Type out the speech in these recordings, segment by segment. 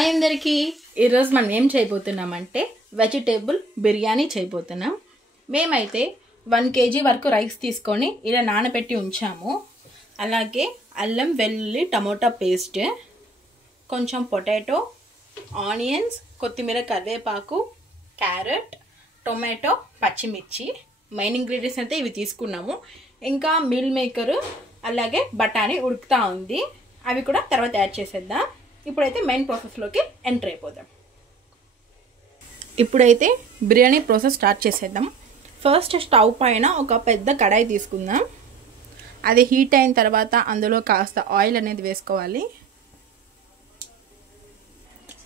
Hi అందరికీ ఈరోజు మనం ఏం చేయబోతున్నామంటే వెజిటేబుల్ బిర్యానీ చేయబోతున్నాం. మేమైతే 1 kg వరకు రైస్ తీసుకొని ఇలా నానబెట్టి ఉంచాము. అలాగే అల్లం వెల్లుల్లి టమోటా పేస్ట్, కొంచెం పొటాటో, ఆనియన్స్, కొత్తిమీర, కరివేపాకు, క్యారెట్, టొమాటో, పచ్చిమిర్చి మెయిన్ ఇంగ్రీడియంట్స్ అయితే ఇవి తీసుకున్నాము. ఇంకా మీల్ మేకర్ అలాగే బఠానీ ఉడుకుతా ఉంది, అవి కూడా తర్వాత యాడ్ చేసేద్దాం. ఇప్పుడైతే మెయిన్ ప్రాసెస్లోకి ఎంటర్ అయిపోదాం. ఇప్పుడైతే బిర్యానీ ప్రాసెస్ స్టార్ట్ చేసేద్దాం. ఫస్ట్ స్టవ్ పైన ఒక పెద్ద కడాయి తీసుకుందాం. అది హీట్ అయిన తర్వాత అందులో కాస్త ఆయిల్ అనేది వేసుకోవాలి.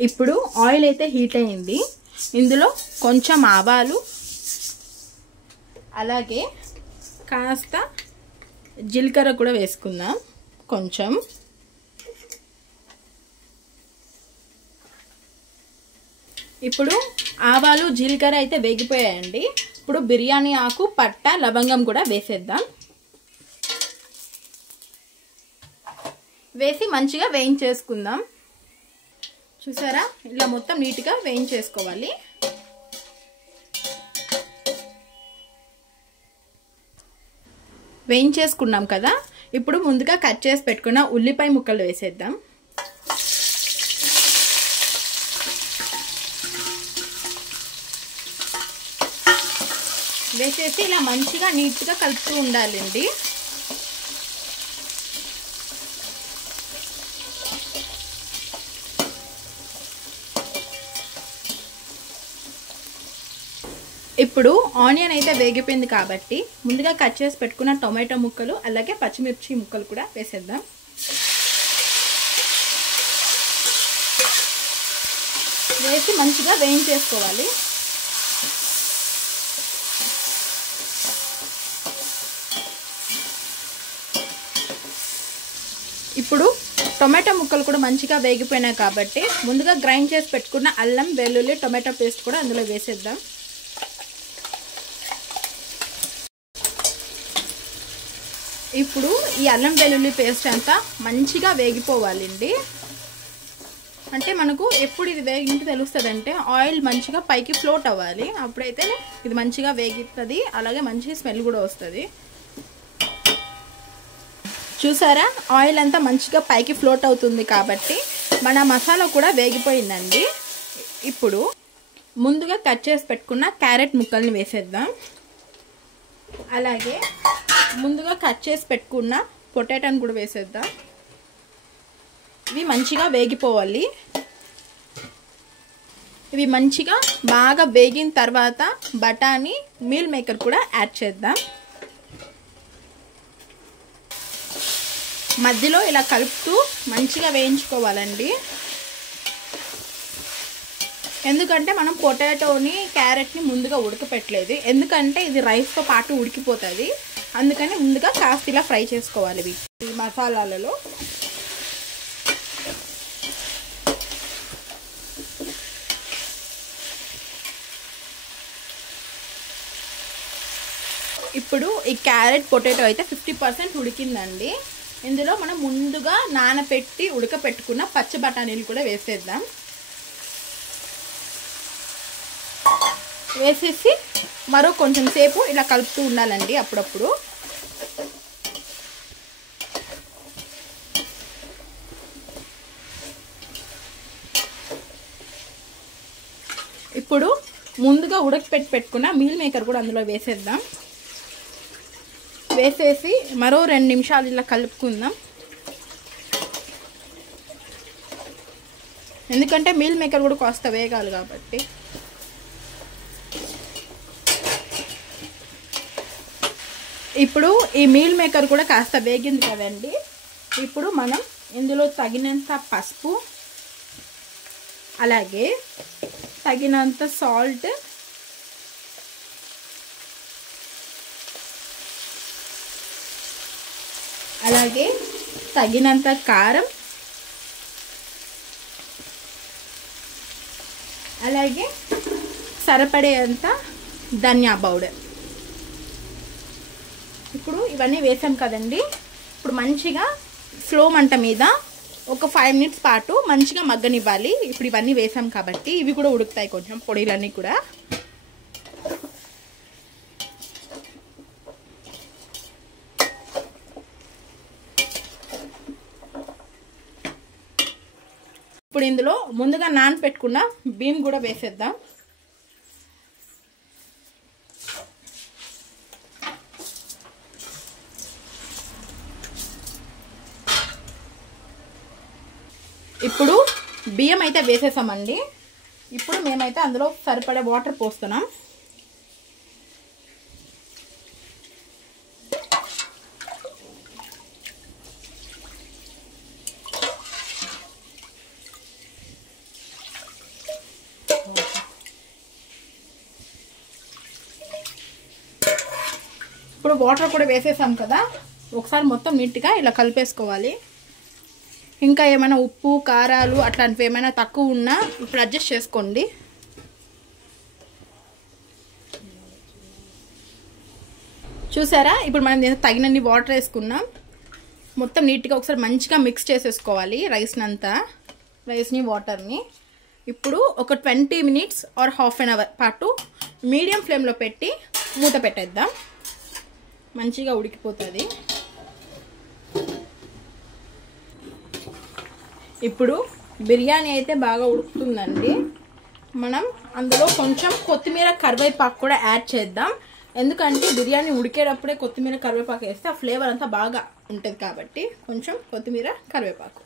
ఇప్పుడు ఆయిల్ అయితే హీట్ అయింది. ఇందులో కొంచెం ఆవాలు అలాగే కాస్త జీలకర్ర కూడా వేసుకుందాం. కొంచెం ఇప్పుడు ఆవాలు జీలకర్ర అయితే వేగిపోయాయండి. ఇప్పుడు బిర్యానీ ఆకు, పట్ట, లవంగం కూడా వేసేద్దాం. వేసి మంచిగా వేయించేసుకుందాం. చూసారా, ఇలా మొత్తం నీట్గా వేయించేసుకోవాలి. వేయించేసుకున్నాం కదా, ఇప్పుడు ముందుగా కట్ చేసి పెట్టుకున్న ఉల్లిపాయ ముక్కలు వేసేద్దాం. వేసేసి ఇలా మంచిగా నీట్గా కలుపుతూ ఉండాలండి. ఇప్పుడు ఆనియన్ అయితే వేగిపోయింది కాబట్టి ముందుగా కట్ చేసి పెట్టుకున్న టొమాటో ముక్కలు అలాగే పచ్చిమిర్చి ముక్కలు కూడా వేసేద్దాం. వేసి మంచిగా వేయించేసుకోవాలి. ఇప్పుడు టొమాటో ముక్కలు కూడా మంచిగా వేగిపోయినాయి కాబట్టి ముందుగా గ్రైండ్ చేసి పెట్టుకున్న అల్లం వెల్లుల్లి టొమాటో పేస్ట్ కూడా అందులో వేసేద్దాం. ఇప్పుడు ఈ అల్లం వెల్లుల్లి పేస్ట్ అంతా మంచిగా వేగిపోవాలండి. అంటే మనకు ఎప్పుడు ఇది వేగింటి తెలుస్తుంది అంటే ఆయిల్ మంచిగా పైకి ఫ్లోట్ అవ్వాలి. అప్పుడైతే ఇది మంచిగా వేగుతుంది, అలాగే మంచి స్మెల్ కూడా వస్తుంది. చూసారా, ఆయిల్ అంతా మంచిగా పైకి ఫ్లోట్ అవుతుంది కాబట్టి మన మసాలా కూడా వేగిపోయిందండి. ఇప్పుడు ముందుగా కట్ చేసి పెట్టుకున్న క్యారెట్ ముక్కల్ని వేసేద్దాం. అలాగే ముందుగా కట్ చేసి పెట్టుకున్న పొటాటోని కూడా వేసేద్దాం. ఇవి మంచిగా వేగిపోవాలి. ఇవి మంచిగా బాగా వేగిన తర్వాత బఠానీ, మీల్ మేకర్ కూడా యాడ్ చేద్దాం. మధ్యలో ఇలా కలుపుతూ మంచిగా వేయించుకోవాలండి. ఎందుకంటే మనం పొటాటోని, క్యారెట్ని ముందుగా ఉడకపెట్టలేదు, ఎందుకంటే ఇది రైస్తో పాటు ఉడికిపోతుంది. అందుకని ముందుగా కాస్త ఇలా ఫ్రై చేసుకోవాలి ఈ మసాలాలలో. ఇప్పుడు ఈ క్యారెట్, పొటాటో అయితే 50% ఉడికిందండి. ఇందులో మనం ముందుగా నానబెట్టి ఉడకపెట్టుకున్న పచ్చి బఠానీలు కూడా వేసేద్దాం. వేసేసి మరో కొంచెం సేపు ఇలా కలుపుతూ ఉండాలండి అప్పుడప్పుడు. ఇప్పుడు ముందుగా పెట్టుకున్న మీల్ మేకర్ కూడా అందులో వేసేద్దాం. వేసేసి మరో 2 నిమిషాలు ఇలా కలుపుకుందాం. ఎందుకంటే మీల్ మేకర్ కూడా కాస్త వేగాలి కాబట్టి. ఇప్పుడు ఈ మీల్ మేకర్ కూడా కాస్త వేగింది కదండి. ఇప్పుడు మనం ఇందులో తగినంత పసుపు అలాగే తగినంత సాల్ట్ అలాగే తగినంత కారం అలాగే సరిపడేంత ధనియా పౌడర్. ఇప్పుడు ఇవన్నీ వేసాం కదండి. ఇప్పుడు మంచిగా స్లో మంట మీద ఒక 5 మినిట్స్ పాటు మంచిగా మగ్గనివ్వాలి. ఇప్పుడు ఇవన్నీ వేసాం కాబట్టి ఇవి కూడా ఉడుకుతాయి కొంచెం, పొడిలన్నీ కూడా. ఇప్పుడు ఇందులో ముందుగా నానబెట్టుకున్న బియ్యం కూడా వేసేద్దాం. ఇప్పుడు బియ్యం అయితే వేసేసామండి. ఇప్పుడు మేమైతే అందులో సరిపడే వాటర్ పోస్తున్నాం. ఇప్పుడు వాటర్ కూడా వేసేసాం కదా, ఒకసారి మొత్తం నీట్గా ఇలా కలిపేసుకోవాలి. ఇంకా ఏమైనా ఉప్పు కారాలు అట్లాంటివి ఏమైనా తక్కువ ఉన్నా ఇప్పుడు అడ్జస్ట్ చేసుకోండి. చూసారా, ఇప్పుడు మనం తగినన్ని వాటర్ వేసుకున్నాం. మొత్తం నీట్గా ఒకసారి మంచిగా మిక్స్ చేసేసుకోవాలి రైస్ని వాటర్ని. ఇప్పుడు ఒక 20 minutes or half an hour పాటు మీడియం ఫ్లేమ్లో పెట్టి మూత పెట్టేద్దాం. మంచిగా ఉడికిపోతుంది. ఇప్పుడు బిర్యానీ అయితే బాగా ఉడుకుతుందండి. మనం అందులో కొంచెం కొత్తిమీర కరివేపాకు కూడా యాడ్ చేద్దాం. ఎందుకంటే బిర్యానీ ఉడికేటప్పుడే కొత్తిమీర కరివేపాకు వేస్తే ఆ ఫ్లేవర్ అంతా బాగా ఉంటుంది కాబట్టి కొంచెం కొత్తిమీర కరివేపాకు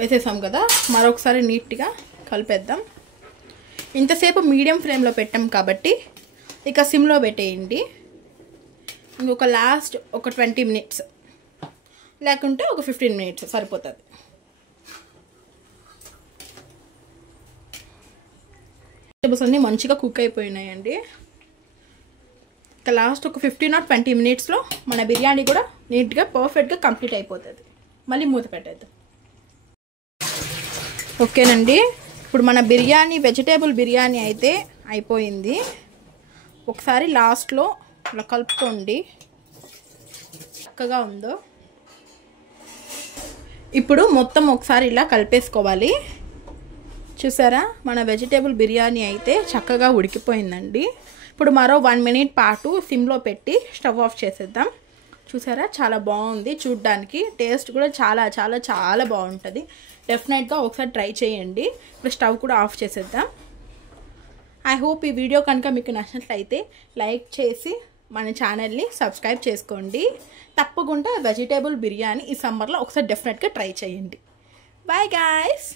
వేసేసాం కదా. మరొకసారి నీట్గా కలిపేద్దాం. ఇంతసేపు మీడియం ఫ్లేమ్లో పెట్టాం కాబట్టి ఇక సిమ్లో పెట్టేయండి. ఇంకొక లాస్ట్ ఒక 20 మినిట్స్ లేకుంటే ఒక 15 మినిట్స్ సరిపోతుంది. వెజిటబుల్స్ అన్నీ మంచిగా కుక్ అయిపోయినాయండి. ఇక లాస్ట్ ఒక 15 or 20 మినిట్స్లో మన బిర్యానీ కూడా నీట్గా పర్ఫెక్ట్గా కంప్లీట్ అయిపోతుంది. మళ్ళీ మూత పెట్టేద్దాం. ఓకేనండి, ఇప్పుడు మన బిర్యానీ వెజిటేబుల్ బిర్యానీ అయితే అయిపోయింది. ఒకసారి లాస్ట్లో ఇలా కలుపుకోండి, చక్కగా ఉందో. ఇప్పుడు మొత్తం ఒకసారి ఇలా కలిపేసుకోవాలి. చూసారా, మన వెజిటేబుల్ బిర్యానీ అయితే చక్కగా ఉడికిపోయిందండి. ఇప్పుడు మరో 1 మినిట్ పాటు సిమ్లో పెట్టి స్టవ్ ఆఫ్ చేసేద్దాం. చూసారా, చాలా బాగుంది చూడ్డానికి. టేస్ట్ కూడా చాలా చాలా చాలా బాగుంటుంది. డెఫినెట్గా ఒకసారి ట్రై చేయండి. ఇప్పుడు స్టవ్ కూడా ఆఫ్ చేసేద్దాం. ఐ హోప్ ఈ వీడియో కనుక మీకు నచ్చినట్లయితే లైక్ చేసి మన ఛానల్ని సబ్స్క్రైబ్ చేసుకోండి. తప్పకుండా వెజిటేబుల్ బిర్యానీ ఈ సమ్మర్లో ఒకసారి డెఫినెట్గా ట్రై చేయండి. Bye guys.